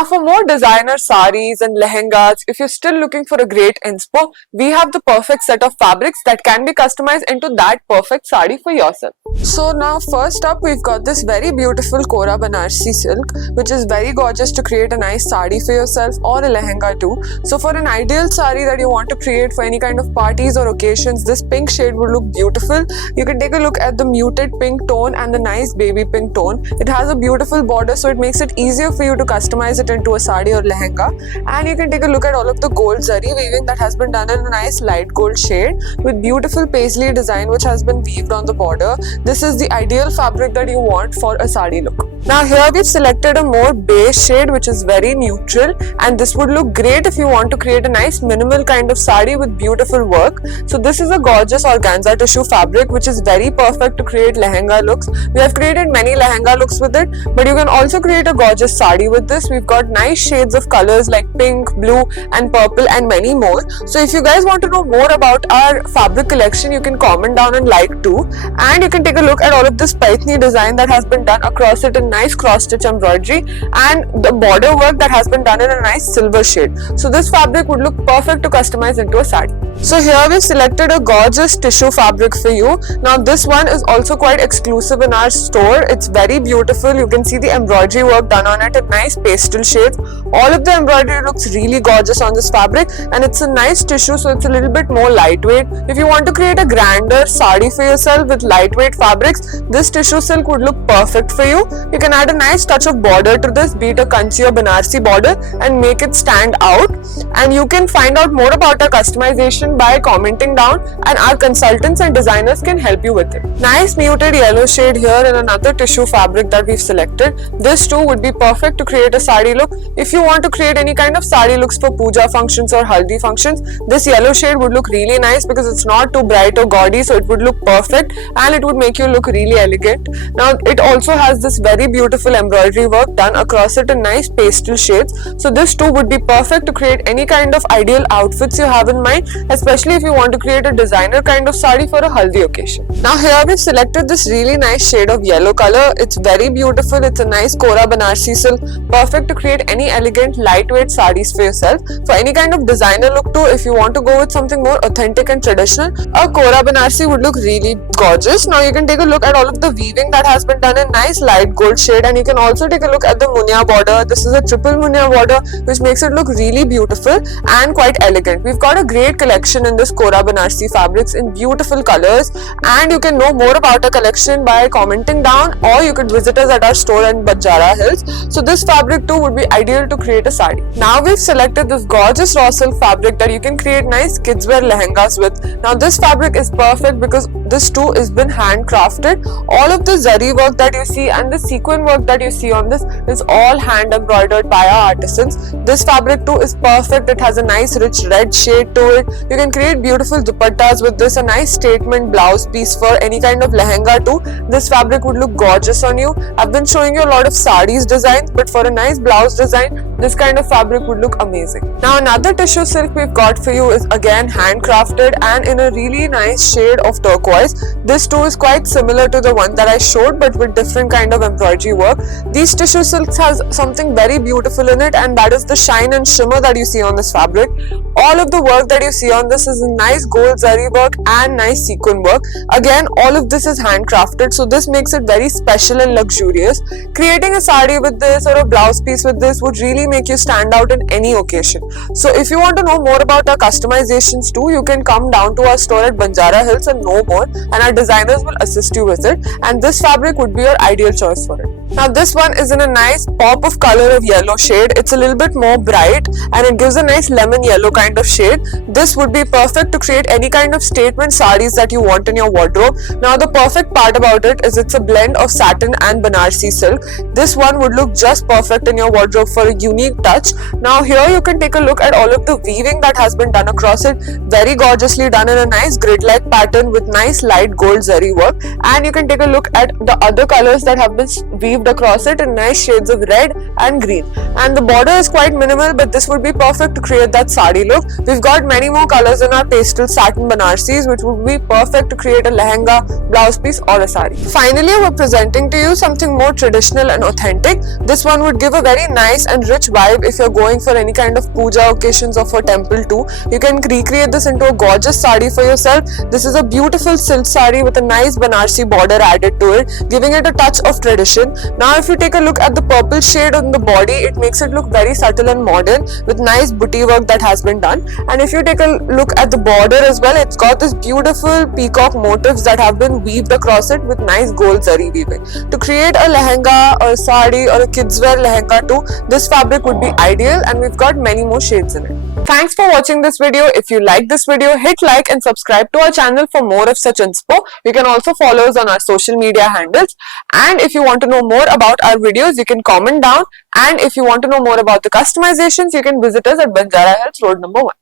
Now for more designer saris and lehengas, if you're still looking for a great inspo, we have the perfect set of fabrics that can be customized into that perfect sari for yourself. So now first up we've got this very beautiful Kora Banarsi silk, which is very gorgeous to create a nice sari for yourself or a lehenga too. So for an ideal sari that you want to create for any kind of parties or occasions, this pink shade would look beautiful. You can take a look at the muted pink tone and the nice baby pink tone. It has a beautiful border, so it makes it easier for you to customize it into a sari or lehenga. And you can take a look at all of the gold zari weaving that has been done in a nice light gold shade with beautiful paisley design which has been weaved on the border. This is the ideal fabric that you want for a sari look. Now here we've selected a more beige shade which is very neutral, and this would look great if you want to create a nice minimal kind of sari with beautiful work. So this is a gorgeous organza tissue fabric which is very perfect to create lehenga looks. We have created many lehenga looks with it, but you can also create a gorgeous sari with this. We've got nice shades of colors like pink, blue and purple and many more. So if you guys want to know more about our fabric collection, you can comment down and like too, and you can take a look at all of this paithni design that has been done across it in nice cross stitch embroidery and the border work that has been done in a nice silver shade. So this fabric would look perfect to customize into a sari. So here we've selected a gorgeous tissue fabric for you. Now this one is also quite exclusive in our store. It's very beautiful. You can see the embroidery work done on it in nice pastel shades. All of the embroidery looks really gorgeous on this fabric, and it's a nice tissue, so it's a little bit more lightweight. If you want to create a grander sari for yourself with lightweight fabrics, this tissue silk would look perfect for you. You can add a nice touch of border to this, be it a Kanchi or Banarsi border, and make it stand out. And you can find out more about our customization by commenting down, and our consultants and designers can help you with it. Nice muted yellow shade here in another tissue fabric that we've selected. This too would be perfect to create a sari look. If you want to create any kind of sari looks for puja functions or haldi functions, this yellow shade would look really nice because it's not too bright or gaudy, so it would look perfect and it would make you look really elegant. Now it also has this very beautiful embroidery work done across it in nice pastel shades, so this too would be perfect to create any kind of ideal outfits you have in mind, especially if you want to create a designer kind of sari for a haldi occasion. Now here we've selected this really nice shade of yellow color. It's very beautiful. It's a nice Kora Banarsi silk, perfect to create any elegant lightweight saris for yourself. For any kind of designer look too, if you want to go with something more authentic and traditional, a Kora Banarsi would look really gorgeous. Now you can take a look at all of the weaving that has been done in nice light gold shade, and you can also take a look at the munya border. This is a triple munya border which makes it look really beautiful and quite elegant. We've got a great collection in this Kora Banarsi fabrics in beautiful colors, and you can know more about our collection by commenting down, or you could visit us at our store in Banjara Hills. So this fabric too would be ideal to create a sari. Now we've selected this gorgeous raw silk fabric that you can create nice kids wear lehengas with. Now this fabric is perfect because this too has been handcrafted. All of the zari work that you see and the sequin work that you see on this is all hand embroidered by our artisans. This fabric too is perfect. It has a nice rich red shade to it. You can create beautiful dupattas with this, a nice statement blouse piece for any kind of lehenga too. This fabric would look gorgeous on you. I've been showing you a lot of saris designs, but for a nice blouse design, this kind of fabric would look amazing. Now another tissue silk we've got for you is again handcrafted and in a really nice shade of turquoise. This too is quite similar to the one that I showed, but with different kind of embroidery work. These tissue silks has something very beautiful in it, and that is the shine and shimmer that you see on this fabric. All of the work that you see on this is nice gold zari work and nice sequin work. Again, all of this is handcrafted, so this makes it very special and luxurious. Creating a sari with this or a blouse piece with this would really make you stand out in any occasion. So if you want to know more about our customizations too, you can come down to our store at Banjara Hills and know more, and our designers will assist you with it, and this fabric would be your ideal choice for it. Now this one is in a nice pop of color of yellow shade. It's a little bit more bright and it gives a nice lemon yellow kind of shade. This would be perfect to create any kind of statement saris that you want in your wardrobe. Now the perfect part about it is it's a blend of satin and Banarsi silk. This one would look just perfect in your wardrobe for a unique touch. Now here you can take a look at all of the weaving that has been done across it. Very gorgeously done in a nice grid-like pattern with nice light gold zari work, and you can take a look at the other colors that have been weaved weaved across it in nice shades of red and green. And the border is quite minimal, but this would be perfect to create that sari look. We've got many more colors in our pastel satin banarsis, which would be perfect to create a lehenga, blouse piece or a sari. Finally, we're presenting to you something more traditional and authentic. This one would give a very nice and rich vibe if you're going for any kind of puja occasions or for temple too. You can recreate this into a gorgeous sari for yourself. This is a beautiful silk sari with a nice banarsi border added to it, giving it a touch of tradition. Now if you take a look at the purple shade on the body, it makes it look very subtle and modern with nice booty work that has been done. And if you take a look at the border as well, it's got this beautiful peacock motifs that have been weaved across it with nice gold zari weaving. To create a lehenga or a sari or a kids wear lehenga too, this fabric would be ideal, and we've got many more shades in it. Thanks for watching this video. If you like this video, hit like and subscribe to our channel for more of such inspo. You can also follow us on our social media handles. And if you want to know more about our videos, you can comment down. And if you want to know more about the customizations, you can visit us at Banjara Hills Road number 1.